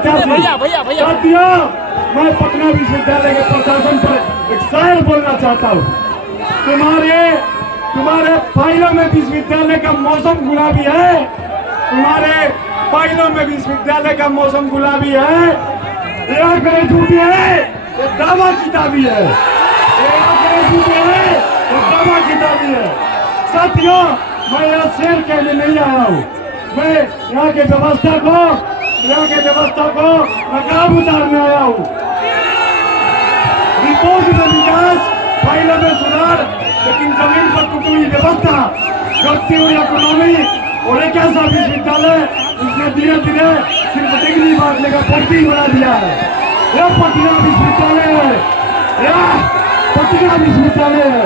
साथियों, मैं पटना विश्वविद्यालय के प्रशासन पर एक शायर बोलना चाहता हूँ। तुम्हारे फाइलों में विश्वविद्यालय का मौसम गुलाबी है, तुम्हारे फाइलों में विश्वविद्यालय का मौसम गुलाबी है। ये आंकड़े झूठे हैं, ये दावा किताबी है। ये आंकड़े झूठे हैं, ये दावा किताबी है। साथियों, मैं यहाँ शेर कहने नहीं आया हूँ, मैं यहाँ के व्यवस्था को नकाब उतारने आया हूँ। रिपोर्ट में विकास, फाइलों में सुधार, लेकिन जमीन पर टूटी हुई व्यवस्था, घटती हुई इकोनॉमी और एक ऐसा विश्वविद्यालय जिसने धीरे धीरे सिर्फ डिग्री बांटने का फर्जी बना दिया है। यह पटना विश्वविद्यालय है, यह पटना विश्वविद्यालय है,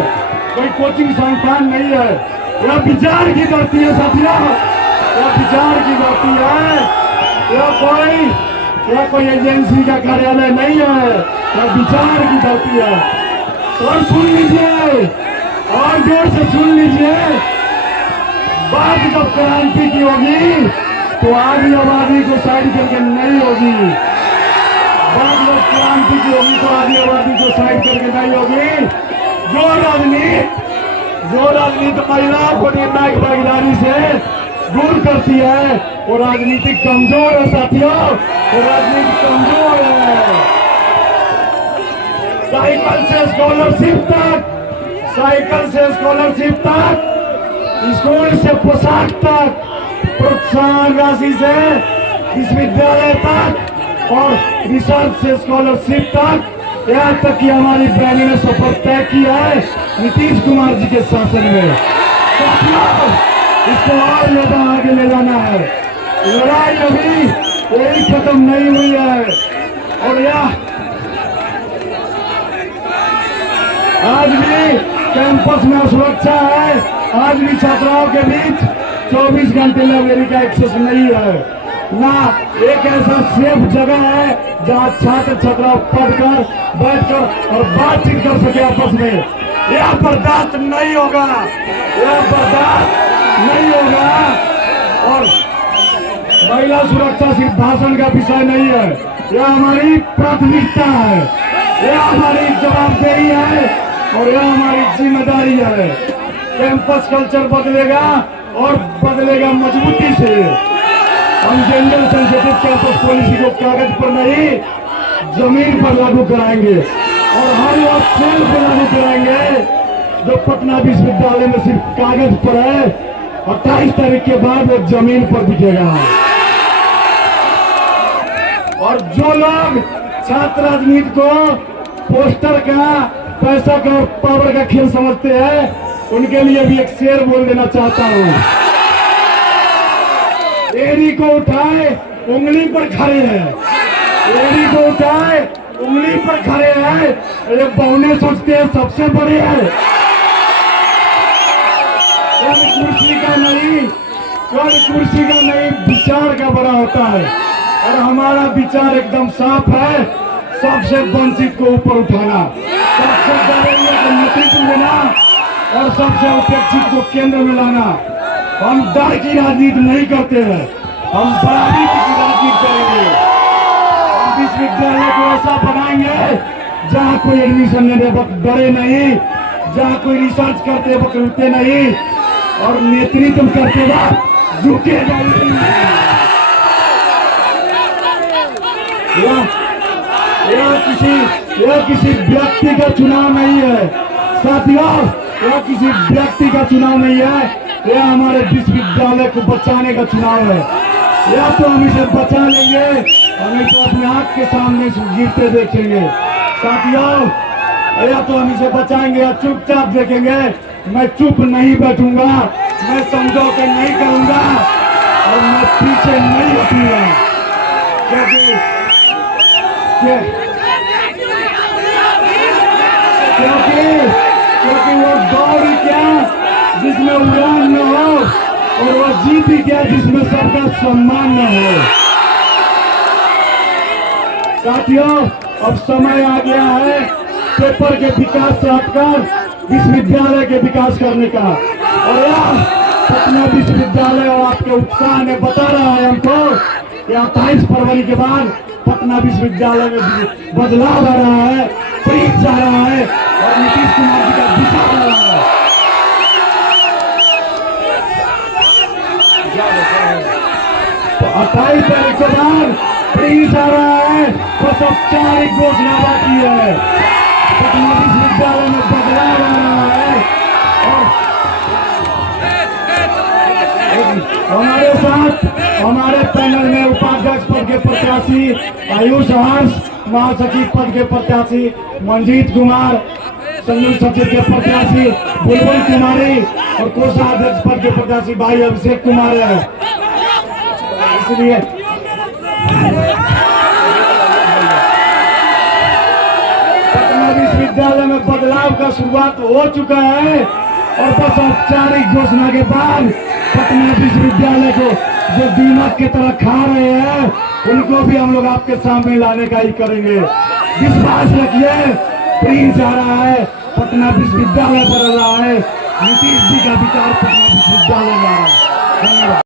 कोई कोचिंग संस्थान नहीं है। यह विचार की धरती है साथियों, यह विचार की धरती है। यह कोई एजेंसी का कार्यालय नहीं है, यह विचार की धरती है। और सुन लीजिए, और जोर से सुन लीजिए, बात जब क्रांति की होगी तो आधी आबादी को साइड करके नहीं होगी। बात जब क्रांति की होगी तो आधी आबादी को साइड करके नहीं होगी। जो राजनीति महिलाओं को निर्णायक भागीदारी से दूर करती है वो राजनीतिक कमजोर है साथियों, वो राजनीति कमजोर है। साइकिल से स्कॉलरशिप तक, स्कूल से पोशाक तक, प्रोत्साहन राशि से विश्वविद्यालय तक और रिसर्च से स्कॉलरशिप तक, यहाँ तक कि हमारी बहनों ने सफर तय किया है नीतीश कुमार जी के शासन में। इसको और ज्यादा आगे ले जाना है। लड़ाई अभी यही खत्म नहीं हुई है। और यह आज भी कैंपस में सुरक्षा है, आज भी छात्राओं के बीच 24 घंटे लाइब्रेरी का एक्सेस नहीं है ना। एक ऐसा सेफ जगह है जहां छात्र छात्रा पढ़कर बैठकर और बातचीत कर सके आपस में। यह बर्दाश्त नहीं होगा, यह बर्दाश्त नहीं होगा। और महिला सुरक्षा सिर्फ भाषण का विषय नहीं है, यह हमारी प्राथमिकता है, यह हमारी जवाबदेही है और यह हमारी जिम्मेदारी है। कैंपस कल्चर बदलेगा और बदलेगा मजबूती से। हम जेंडर सेंसिटिव कैंपस पॉलिसी को कागज पर नहीं जमीन पर लागू कराएंगे और हम वो सेल पर लागू कराएंगे जो पटना विश्वविद्यालय में सिर्फ कागज पर है। 28 तारीख के बाद वो जमीन पर दिखेगा। और जो लोग छात्र राजनीति को पोस्टर का, पैसा का और पावर का खेल समझते हैं, उनके लिए भी एक शेर बोल देना चाहता हूँ। एड़ी को उठाए उंगली पर खड़े हैं, एड़ी को उठाए उंगली पर खड़े हैं। ये बहुने सोचते हैं सबसे बड़े हैं। कुर्सी का नहीं विचार का बड़ा होता है। और हमारा विचार एकदम साफ है, सबसे वंचित को ऊपर उठाना, सबसे दरिद्र को नेतृत्व देना और सबसे उपेक्षित को केंद्र में लाना। हम डर की राजनीति नहीं करते हैं, हम बराबरी की राजनीति करेंगे। हम विश्वविद्यालय को ऐसा बनाएंगे जहाँ कोई एडमिशन लेने वक्त डरे नहीं, जहाँ कोई रिसर्च करते वक्त रुकते नहीं और नेतृत्व करते वक्त झुके नहीं। यह किसी व्यक्ति का चुनाव नहीं है साथियों, यह किसी व्यक्ति का चुनाव नहीं है, यह हमारे विश्वविद्यालय को बचाने का चुनाव है। या तो हम इसे बचा लेंगे, हमें तो अपने आँख के सामने गिरते देखेंगे साथियों, या तो हम इसे बचाएंगे या चुपचाप देखेंगे। मैं चुप नहीं बैठूंगा, मैं समझौते नहीं करूंगा और मैं पीछे नहीं हटूंगा, क्योंकि वो दौड़ क्या जिसमें उड़ान न हो और वो जीत क्या जिसमें सबका सम्मान न हो। साथियों, अब समय आ गया है पेपर के विकास से हटकर विश्वविद्यालय के विकास करने का। और यह पटना विश्वविद्यालय और आपके उत्साह ने बता रहा है हमको कि 28 फरवरी के बाद पटना विश्वविद्यालय में बदलाव आ रहा है, प्रिंस आ रहा है और नीतीश कुमार जी का विचार आ रहा है। तो 28 तारीख के बाद प्रिंस आ रहा है, बस औपचारिक घोषणा बाकी है। पटना विश्वविद्यालय में बदलाव आ रहा है और हमारे साथ हमारे पैनल में उपाध्यक्ष पद के प्रत्याशी आयुष हर्ष, महासचिव पद के प्रत्याशी मंजीत कुमार, संयुक्त सचिव के प्रत्याशी बुलबुल कुमारी और कोषाध्यक्ष पद के प्रत्याशी भाई अभिषेक कुमार है। इसलिए पटना विश्वविद्यालय में बदलाव का शुरुआत हो चुका है और बस औपचारिक घोषणा के बाद पटना विश्वविद्यालय को जो दीमक की तरह खा रहे हैं उनको भी हम लोग आपके सामने लाने का ही करेंगे। विश्वास रखिए, प्रिंस आ रहा है, पटना विश्वविद्यालय बदल रहा है, नीतीश जी का विचार पटना विश्वविद्यालय में आ रहा है। धन्यवाद।